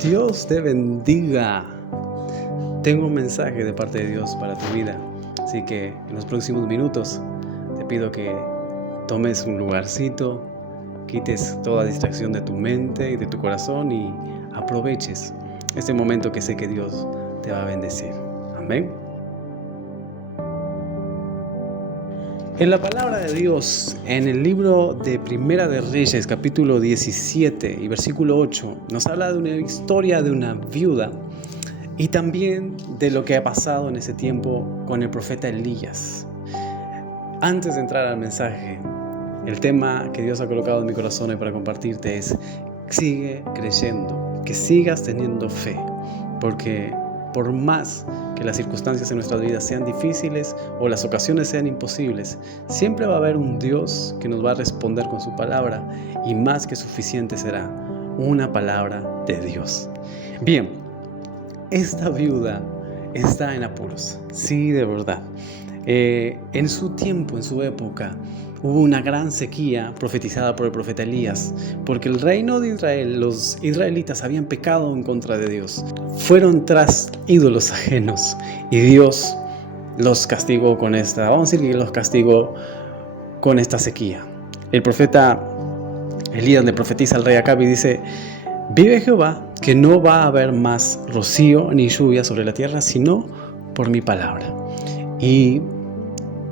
Dios te bendiga. Tengo un mensaje de parte de Dios para tu vida. Así que en los próximos minutos te pido que tomes un lugarcito, quites toda distracción de tu mente y de tu corazón y aproveches este momento que sé que Dios te va a bendecir. Amén. En la palabra de Dios, en el libro de Primera de Reyes, capítulo 17 y versículo 8, nos habla de una historia de una viuda y también de lo que ha pasado en ese tiempo con el profeta Elías. Antes de entrar al mensaje, el tema que Dios ha colocado en mi corazón hoy para compartirte es: sigue creyendo, que sigas teniendo fe, porque por más que las circunstancias en nuestras vidas sean difíciles o las ocasiones sean imposibles, siempre va a haber un Dios que nos va a responder con su palabra, y más que suficiente será una palabra de Dios. Bien, esta viuda está en apuros, sí, de verdad. En su tiempo, en su época, hubo una gran sequía profetizada por el profeta Elías, porque el reino de Israel, los israelitas habían pecado en contra de Dios. Fueron tras ídolos ajenos y Dios los castigó con esta, vamos a decir que los castigó con esta sequía. El profeta Elías le profetiza al rey Acab y dice: vive Jehová, que no va a haber más rocío ni lluvia sobre la tierra, sino por mi palabra. Y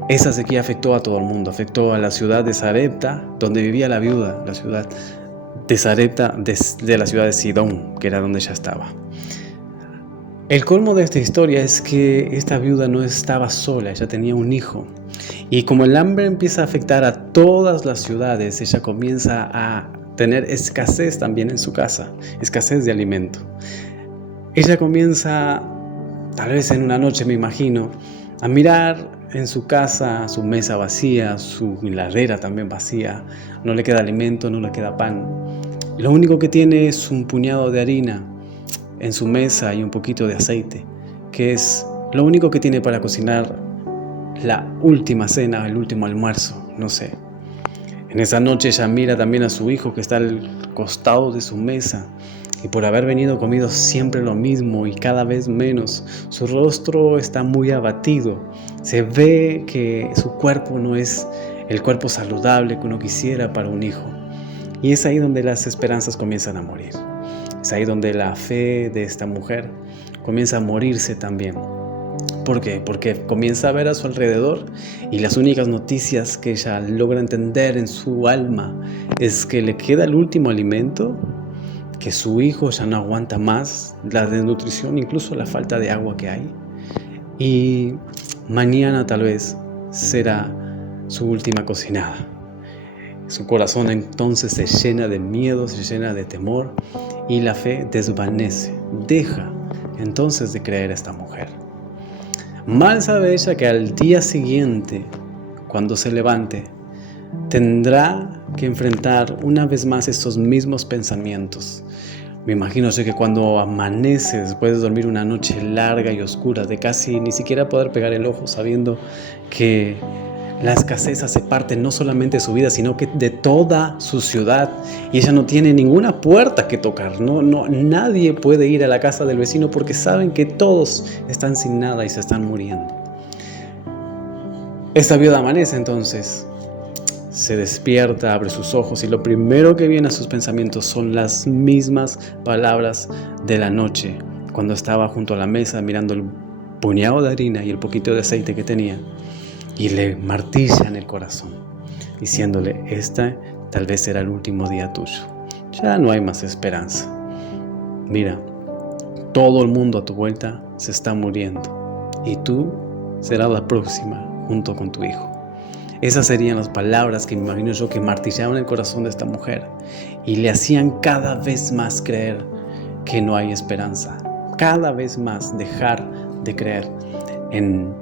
esa sequía afectó a todo el mundo, afectó a la ciudad de Sarepta, donde vivía la viuda, la ciudad de Sarepta, de la ciudad de Sidón, que era donde ella estaba. El colmo de esta historia es que esta viuda no estaba sola, ella tenía un hijo. Y como el hambre empieza a afectar a todas las ciudades, ella comienza a tener escasez también en su casa, escasez de alimento. Ella comienza, tal vez en una noche me imagino, a mirar en su casa su mesa vacía, su heladera también vacía, no le queda alimento, no le queda pan. Lo único que tiene es un puñado de harina en su mesa y un poquito de aceite, que es lo único que tiene para cocinar la última cena, el último almuerzo, no sé. En esa noche ella mira también a su hijo que está al costado de su mesa, y por haber venido comido siempre lo mismo y cada vez menos, su rostro está muy abatido. Se ve que su cuerpo no es el cuerpo saludable que uno quisiera para un hijo. Y es ahí donde las esperanzas comienzan a morir. Es ahí donde la fe de esta mujer comienza a morirse también. ¿Por qué? Porque comienza a ver a su alrededor y las únicas noticias que ella logra entender en su alma es que le queda el último alimento, que su hijo ya no aguanta más la desnutrición, incluso la falta de agua que hay, y mañana tal vez será su última cocinada. Su corazón entonces se llena de miedo, se llena de temor, y la fe desvanece. Deja entonces de creer a esta mujer. Mal sabe ella que al día siguiente, cuando se levante, tendrá que enfrentar una vez más estos mismos pensamientos. Me imagino que cuando amanece, después de dormir una noche larga y oscura, de casi ni siquiera poder pegar el ojo, sabiendo que la escasez hace parte no solamente de su vida, sino que de toda su ciudad, y ella no tiene ninguna puerta que tocar. Nadie puede ir a la casa del vecino porque saben que todos están sin nada y se están muriendo. Esta viuda amanece entonces, se despierta, abre sus ojos y lo primero que viene a sus pensamientos son las mismas palabras de la noche, cuando estaba junto a la mesa mirando el puñado de harina y el poquito de aceite que tenía, y le martilla en el corazón, diciéndole: este tal vez será el último día tuyo, ya no hay más esperanza. Mira, todo el mundo a tu vuelta se está muriendo y tú serás la próxima junto con tu hijo. Esas serían las palabras que me imagino yo que martillaban el corazón de esta mujer y le hacían cada vez más creer que no hay esperanza, cada vez más dejar de creer en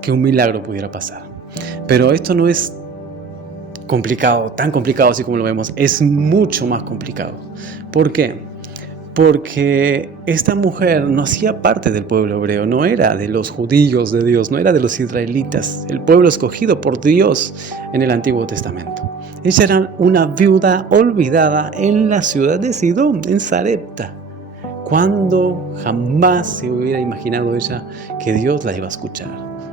que un milagro pudiera pasar. Pero esto no es complicado, tan complicado así como lo vemos, es mucho más complicado. ¿Por qué? Porque esta mujer no hacía parte del pueblo hebreo, no era de los judíos de Dios, no era de los israelitas, el pueblo escogido por Dios en el Antiguo Testamento. Ella era una viuda olvidada en la ciudad de Sidón, en Sarepta, ¿Cuándo jamás se hubiera imaginado ella que Dios la iba a escuchar?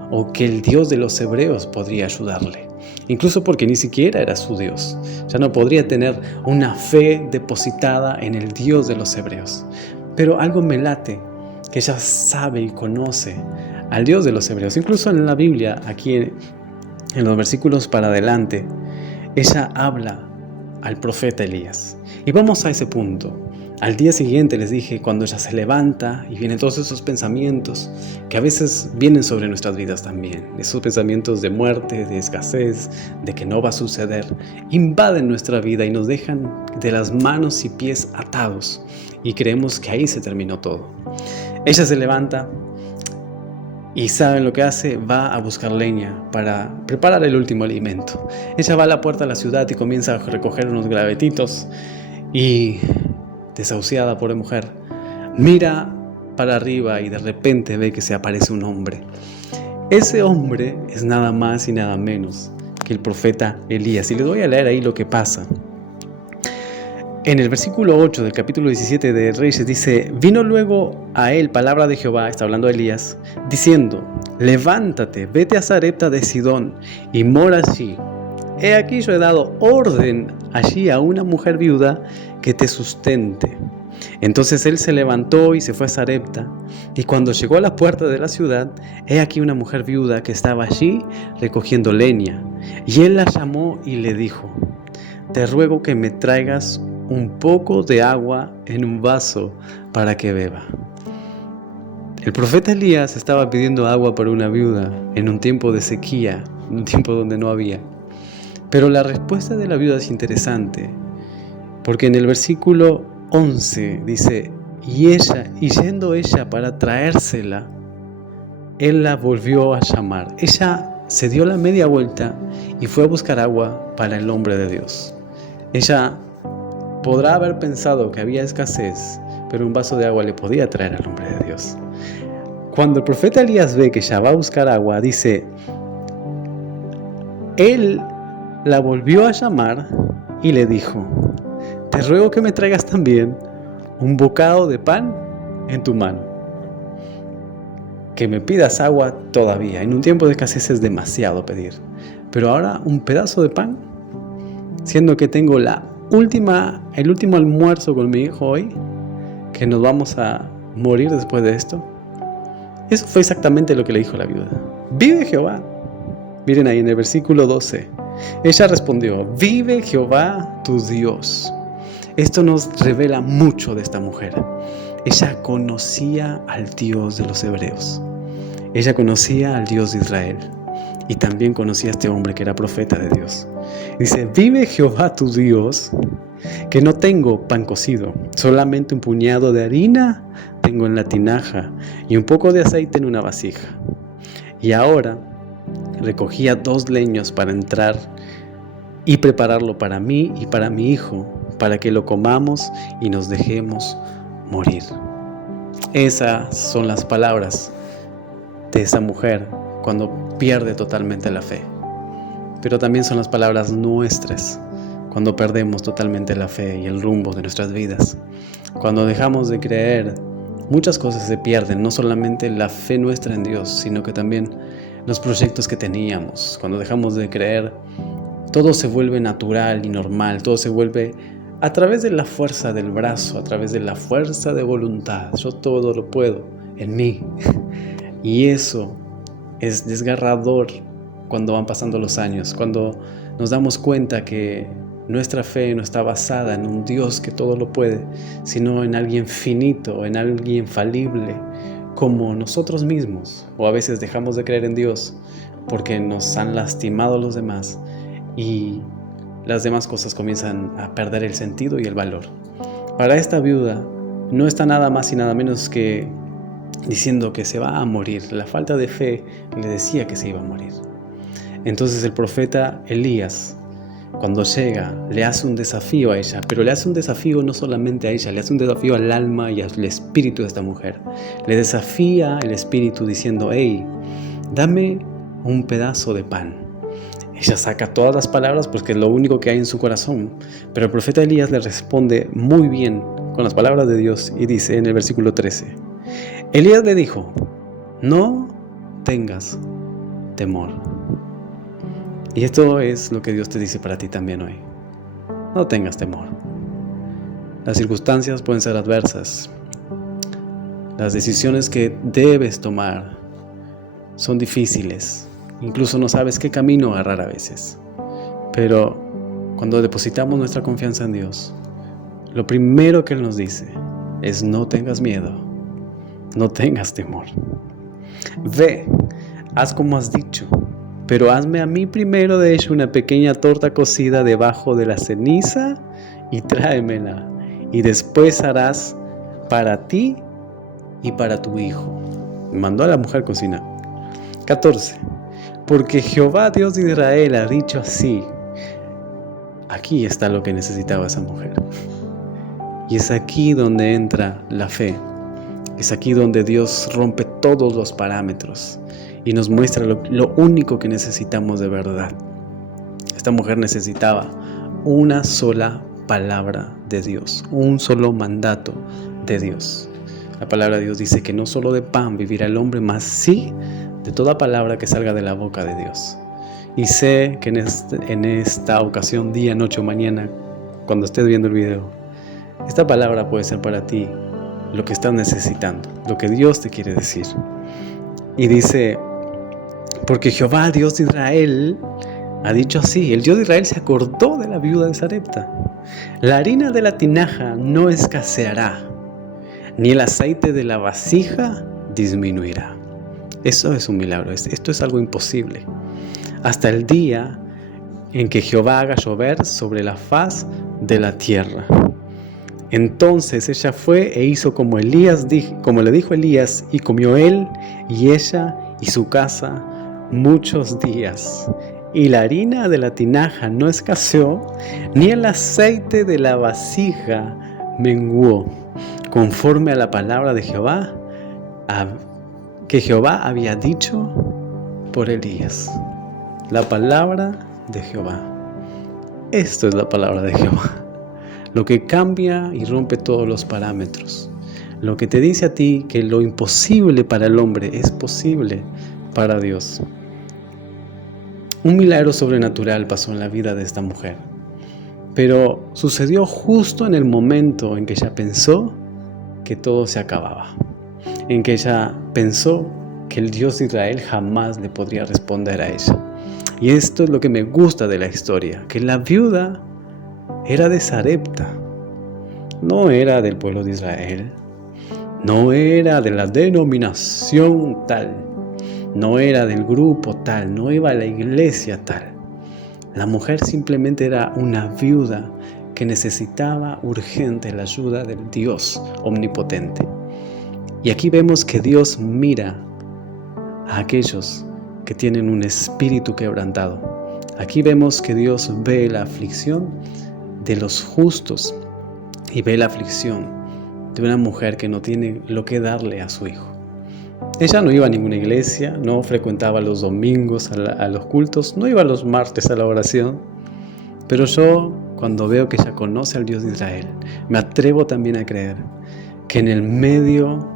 O que el Dios de los hebreos podría ayudarle. Incluso porque ni siquiera era su Dios. Ya no podría tener una fe depositada en el Dios de los hebreos. Pero algo me late, que ella sabe y conoce al Dios de los hebreos. Incluso en la Biblia, aquí en los versículos para adelante, ella habla al profeta Elías. Y vamos a ese punto. Al día siguiente les dije, cuando ella se levanta y vienen todos esos pensamientos que a veces vienen sobre nuestras vidas también, esos pensamientos de muerte, de escasez, de que no va a suceder, invaden nuestra vida y nos dejan de las manos y pies atados y creemos que ahí se terminó todo. Ella se levanta y ¿saben lo que hace? Va a buscar leña para preparar el último alimento. Ella va a la puerta de la ciudad y comienza a recoger unos gravetitos y, desahuciada por la mujer, mira para arriba y de repente ve que se aparece un hombre. Ese hombre es nada más y nada menos que el profeta Elías. Y les voy a leer ahí lo que pasa. En el versículo 8 del capítulo 17 de Reyes dice: vino luego a él palabra de Jehová, está hablando de Elías, diciendo: levántate, vete a Sarepta de Sidón y mora allí. He aquí yo he dado orden allí a una mujer viuda que te sustente. Entonces él se levantó y se fue a Sarepta, y cuando llegó a la puerta de la ciudad, he aquí una mujer viuda que estaba allí recogiendo leña. Y él la llamó y le dijo: te ruego que me traigas un poco de agua en un vaso para que beba. El profeta Elías estaba pidiendo agua para una viuda en un tiempo de sequía, en un tiempo donde no había. Pero la respuesta de la viuda es interesante, porque en el versículo 11 dice: y yendo ella para traérsela, él la volvió a llamar. Ella se dio la media vuelta y fue a buscar agua para el hombre de Dios. Ella podrá haber pensado que había escasez, pero un vaso de agua le podía traer al hombre de Dios. Cuando el profeta Elías ve que ella va a buscar agua, dice: él la volvió a llamar y le dijo: te ruego que me traigas también un bocado de pan en tu mano. Que me pidas agua todavía. En un tiempo de escasez es demasiado pedir. Pero ahora un pedazo de pan, siendo que tengo el último almuerzo con mi hijo hoy, que nos vamos a morir después de esto. Eso fue exactamente lo que le dijo la viuda. Vive Jehová. Miren ahí en el versículo 12. Ella respondió: vive Jehová tu Dios. Esto nos revela mucho de esta mujer. Ella conocía al Dios de los hebreos. Ella conocía al Dios de Israel. Y también conocía a este hombre que era profeta de Dios. Dice: vive Jehová tu Dios, que no tengo pan cocido, solamente un puñado de harina tengo en la tinaja y un poco de aceite en una vasija. Y ahora recogía 2 leños para entrar y prepararlo para mí y para mi hijo, para que lo comamos y nos dejemos morir. Esas son las palabras de esa mujer cuando pierde totalmente la fe. Pero también son las palabras nuestras cuando perdemos totalmente la fe y el rumbo de nuestras vidas. Cuando dejamos de creer, muchas cosas se pierden, no solamente la fe nuestra en Dios, sino que también los proyectos que teníamos. Cuando dejamos de creer, todo se vuelve natural y normal, todo se vuelve a través de la fuerza del brazo, a través de la fuerza de voluntad. Yo todo lo puedo en mí. Y eso es desgarrador cuando van pasando los años, cuando nos damos cuenta que nuestra fe no está basada en un Dios que todo lo puede, sino en alguien finito, en alguien falible, como nosotros mismos. O a veces dejamos de creer en Dios porque nos han lastimado los demás y las demás cosas comienzan a perder el sentido y el valor. Para esta viuda no está nada más y nada menos que diciendo que se va a morir. La falta de fe le decía que se iba a morir. Entonces el profeta Elías, cuando llega, le hace un desafío a ella, pero le hace un desafío no solamente a ella, le hace un desafío al alma y al espíritu de esta mujer. Le desafía el espíritu diciendo: hey, dame un pedazo de pan. Ella saca todas las palabras porque es lo único que hay en su corazón, pero el profeta Elías le responde muy bien con las palabras de Dios y dice en el versículo 13, Elías le dijo, no tengas temor. Y esto es lo que Dios te dice para ti también hoy. No tengas temor. Las circunstancias pueden ser adversas. Las decisiones que debes tomar son difíciles. Incluso no sabes qué camino agarrar a veces. Pero cuando depositamos nuestra confianza en Dios, lo primero que Él nos dice es no tengas miedo, no tengas temor. Ve, haz como has dicho, pero hazme a mí primero de hecho una pequeña torta cocida debajo de la ceniza y tráemela. Y después harás para ti y para tu hijo. Mandó a la mujer cocinar. 14. Porque Jehová Dios de Israel ha dicho así. Aquí está lo que necesitaba esa mujer. Y es aquí donde entra la fe. Es aquí donde Dios rompe todos los parámetros y nos muestra lo único que necesitamos de verdad. Esta mujer necesitaba una sola palabra de Dios, un solo mandato de Dios. La palabra de Dios dice que no solo de pan vivirá el hombre, mas sí de toda palabra que salga de la boca de Dios. Y sé que en esta ocasión, día, noche o mañana, cuando estés viendo el video, esta palabra puede ser para ti lo que estás necesitando, lo que Dios te quiere decir. Y dice, porque Jehová, Dios de Israel, ha dicho así. El Dios de Israel se acordó de la viuda de Sarepta. La harina de la tinaja no escaseará, ni el aceite de la vasija disminuirá. Eso es un milagro, esto es algo imposible. Hasta el día en que Jehová haga llover sobre la faz de la tierra. Entonces ella fue e hizo como le dijo Elías, y comió él y ella y su casa muchos días. Y la harina de la tinaja no escaseó, ni el aceite de la vasija menguó, conforme a la palabra de Jehová, que Jehová había dicho por Elías. La palabra de Jehová. Esto es la palabra de Jehová. Lo que cambia y rompe todos los parámetros. Lo que te dice a ti que lo imposible para el hombre es posible para Dios. Un milagro sobrenatural pasó en la vida de esta mujer, pero sucedió justo en el momento en que ella pensó que todo se acababa, en que ella pensó que el Dios de Israel jamás le podría responder a ella. Y esto es lo que me gusta de la historia, que la viuda era de Sarepta, no era del pueblo de Israel, no era de la denominación tal, no era del grupo tal, no iba a la iglesia tal. La mujer simplemente era una viuda que necesitaba urgente la ayuda del Dios omnipotente. Y aquí vemos que Dios mira a aquellos que tienen un espíritu quebrantado. Aquí vemos que Dios ve la aflicción de los justos y ve la aflicción de una mujer que no tiene lo que darle a su hijo. Ella no iba a ninguna iglesia, no frecuentaba los domingos a los cultos, no iba los martes a la oración, pero yo, cuando veo que ella conoce al Dios de Israel, me atrevo también a creer que en el medio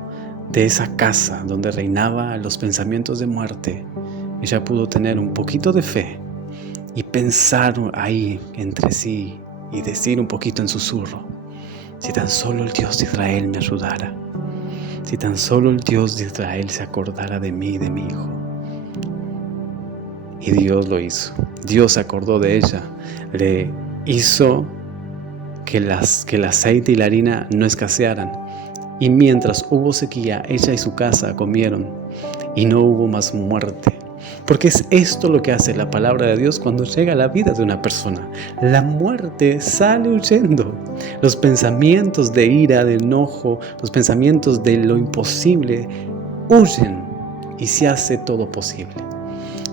de esa casa donde reinaban los pensamientos de muerte, ella pudo tener un poquito de fe y pensar ahí entre sí y decir un poquito en susurro, si tan solo el Dios de Israel me ayudara, si tan solo el Dios de Israel se acordara de mí y de mi hijo. Y Dios lo hizo. Dios se acordó de ella, le hizo que el aceite y la harina no escasearan. Y mientras hubo sequía, ella y su casa comieron y no hubo más muerte. Porque es esto lo que hace la palabra de Dios cuando llega a la vida de una persona. La muerte sale huyendo. Los pensamientos de ira, de enojo, los pensamientos de lo imposible huyen y se hace todo posible.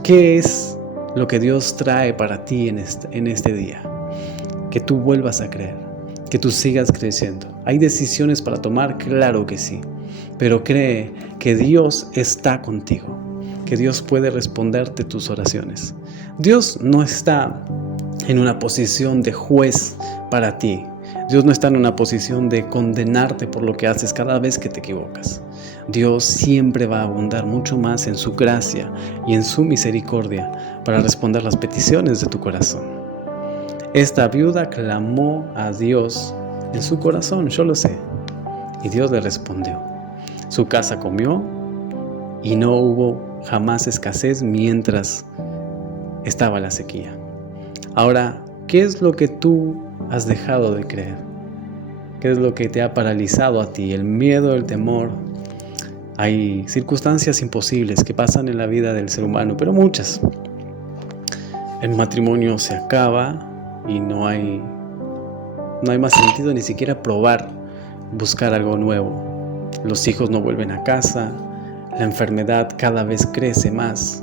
¿Qué es lo que Dios trae para ti en este día? Que tú vuelvas a creer, que tú sigas creyendo. ¿Hay decisiones para tomar? Claro que sí. Pero cree que Dios está contigo, que Dios puede responderte tus oraciones. Dios no está en una posición de juez para ti. Dios no está en una posición de condenarte por lo que haces cada vez que te equivocas. Dios siempre va a abundar mucho más en su gracia y en su misericordia para responder las peticiones de tu corazón. Esta viuda clamó a Dios en su corazón, yo lo sé, y Dios le respondió. Su casa comió y no hubo jamás escasez mientras estaba la sequía. Ahora, ¿qué es lo que tú has dejado de creer? ¿Qué es lo que te ha paralizado a ti? El miedo, el temor. Hay circunstancias imposibles que pasan en la vida del ser humano, pero muchas. El matrimonio se acaba y no hay más sentido ni siquiera probar, buscar algo nuevo. Los hijos no vuelven a casa, la enfermedad cada vez crece más.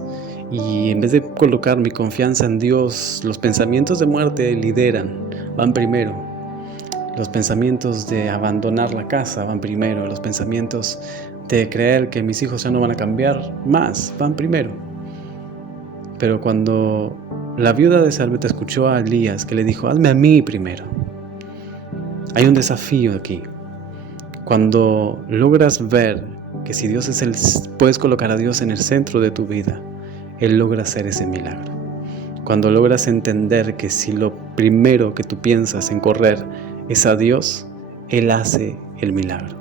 Y en vez de colocar mi confianza en Dios, los pensamientos de muerte lideran, van primero. Los pensamientos de abandonar la casa van primero. Los pensamientos de creer que mis hijos ya no van a cambiar más van primero. Pero cuando la viuda de Sarepta escuchó a Elías que le dijo, hazme a mí primero. Hay un desafío aquí. Cuando logras ver que si puedes colocar a Dios en el centro de tu vida, Él logra hacer ese milagro. Cuando logras entender que si lo primero que tú piensas en correr es a Dios, Él hace el milagro.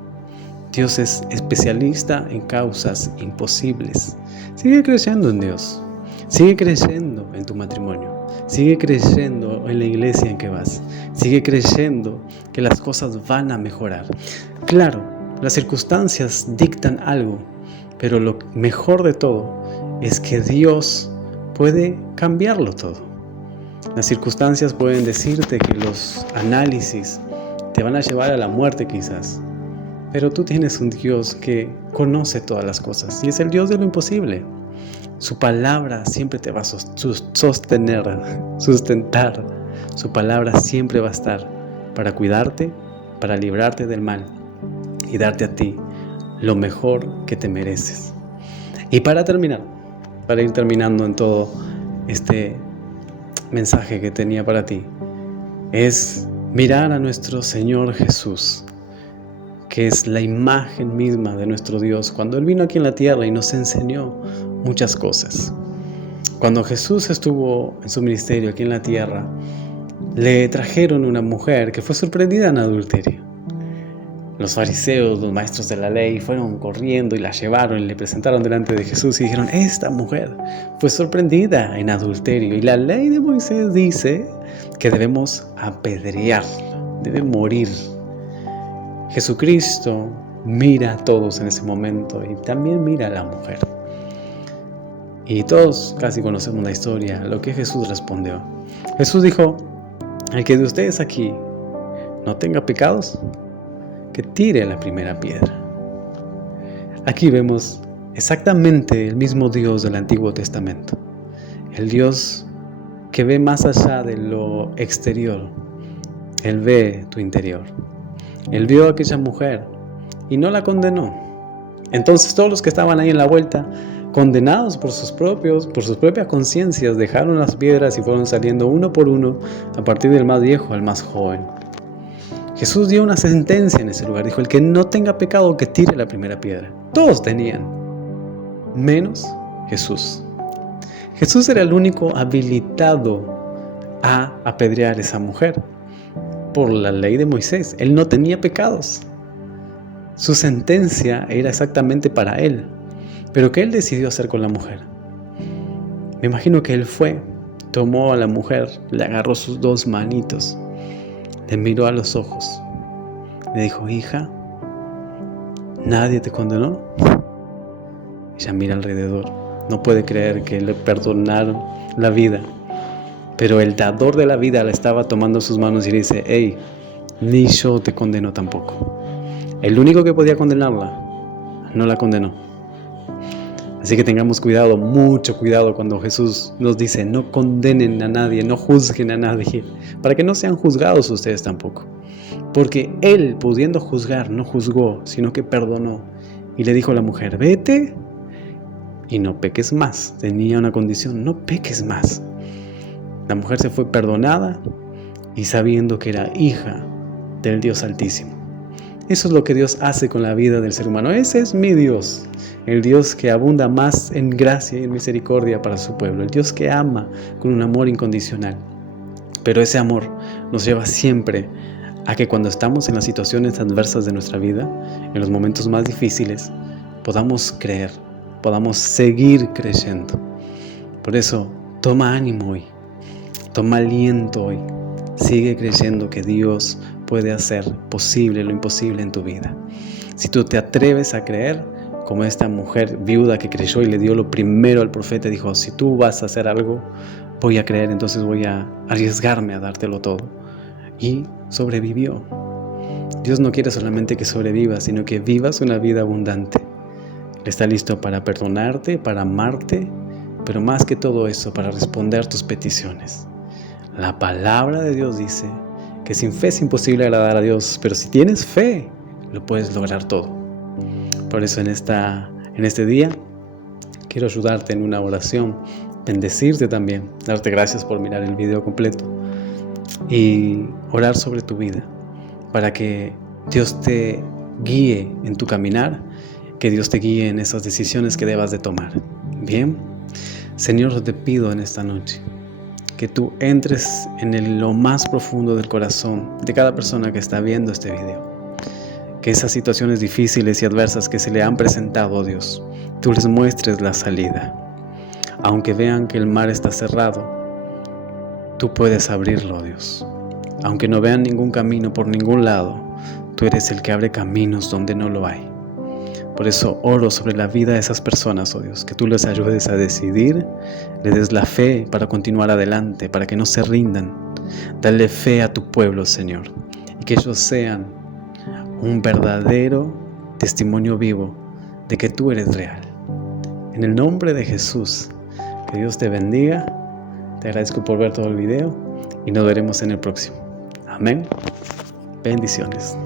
Dios es especialista en causas imposibles. Sigue creyendo en Dios. Sigue creyendo en tu matrimonio. Sigue creyendo en la iglesia en que vas. Sigue creyendo que las cosas van a mejorar. Claro, las circunstancias dictan algo, pero lo mejor de todo es que Dios puede cambiarlo todo. Las circunstancias pueden decirte que los análisis te van a llevar a la muerte quizás, pero tú tienes un Dios que conoce todas las cosas y es el Dios de lo imposible. Su palabra siempre te va a sustentar. Su palabra siempre va a estar para cuidarte, para librarte del mal y darte a ti lo mejor que te mereces. Y para ir terminando en todo este mensaje que tenía para ti, es mirar a nuestro Señor Jesús, que es la imagen misma de nuestro Dios, cuando Él vino aquí en la tierra y nos enseñó muchas cosas. Cuando Jesús estuvo en su ministerio aquí en la tierra, le trajeron una mujer que fue sorprendida en adulterio. Los fariseos, los maestros de la ley, fueron corriendo y la llevaron y le presentaron delante de Jesús y dijeron, esta mujer fue sorprendida en adulterio y la ley de Moisés dice que debemos apedrearla, debe morir. Jesucristo mira a todos en ese momento y también mira a la mujer. Y todos casi conocemos la historia, lo que Jesús respondió. Jesús dijo, el que de ustedes aquí no tenga pecados, que tire la primera piedra. Aquí vemos exactamente el mismo Dios del Antiguo Testamento. El Dios que ve más allá de lo exterior. Él ve tu interior. Él vio a aquella mujer y no la condenó. Entonces todos los que estaban ahí en la vuelta, condenados por sus propias conciencias, dejaron las piedras y fueron saliendo uno por uno, a partir del más viejo al más joven. Jesús dio una sentencia en ese lugar. Dijo, el que no tenga pecado, que tire la primera piedra. Todos tenían, menos Jesús. Jesús era el único habilitado a apedrear a esa mujer por la ley de Moisés. Él no tenía pecados. Su sentencia era exactamente para él. Pero ¿qué él decidió hacer con la mujer? Me imagino que él tomó a la mujer, le agarró sus dos manitos, le miró a los ojos, le dijo, hija, ¿nadie te condenó? Ella mira alrededor, no puede creer que le perdonaron la vida, pero el dador de la vida la estaba tomando en sus manos y le dice, hey, ni yo te condeno tampoco. El único que podía condenarla, no la condenó. Así que tengamos cuidado, mucho cuidado cuando Jesús nos dice, no condenen a nadie, no juzguen a nadie, para que no sean juzgados ustedes tampoco. Porque Él, pudiendo juzgar, no juzgó, sino que perdonó. Y le dijo a la mujer, vete y no peques más. Tenía una condición, no peques más. La mujer se fue perdonada y sabiendo que era hija del Dios Altísimo. Eso es lo que Dios hace con la vida del ser humano. Ese es mi Dios, el Dios que abunda más en gracia y en misericordia para su pueblo, el Dios que ama con un amor incondicional. Pero ese amor nos lleva siempre a que cuando estamos en las situaciones adversas de nuestra vida, en los momentos más difíciles, podamos creer, podamos seguir creyendo. Por eso, toma ánimo hoy, toma aliento hoy, sigue creyendo que Dios puede hacer posible lo imposible en tu vida. Si tú te atreves a creer, como esta mujer viuda que creyó y le dio lo primero al profeta, dijo, si tú vas a hacer algo, voy a creer, entonces voy a arriesgarme a dártelo todo. Y sobrevivió. Dios no quiere solamente que sobrevivas, sino que vivas una vida abundante. Él está listo para perdonarte, para amarte, pero más que todo eso, para responder tus peticiones. La palabra de Dios dice que sin fe es imposible agradar a Dios, pero si tienes fe, lo puedes lograr todo. Por eso en este día quiero ayudarte en una oración, bendecirte también, darte gracias por mirar el video completo y orar sobre tu vida para que Dios te guíe en tu caminar, que Dios te guíe en esas decisiones que debas de tomar. Bien, Señor, te pido en esta noche que tú entres en lo más profundo del corazón de cada persona que está viendo este video. Que esas situaciones difíciles y adversas que se le han presentado, oh Dios, tú les muestres la salida. Aunque vean que el mar está cerrado, tú puedes abrirlo, oh Dios. Aunque no vean ningún camino por ningún lado, tú eres el que abre caminos donde no lo hay. Por eso oro sobre la vida de esas personas, oh Dios, que tú les ayudes a decidir, les des la fe para continuar adelante, para que no se rindan. Dale fe a tu pueblo, Señor, y que ellos sean un verdadero testimonio vivo de que tú eres real. En el nombre de Jesús, que Dios te bendiga. Te agradezco por ver todo el video y nos veremos en el próximo. Amén. Bendiciones.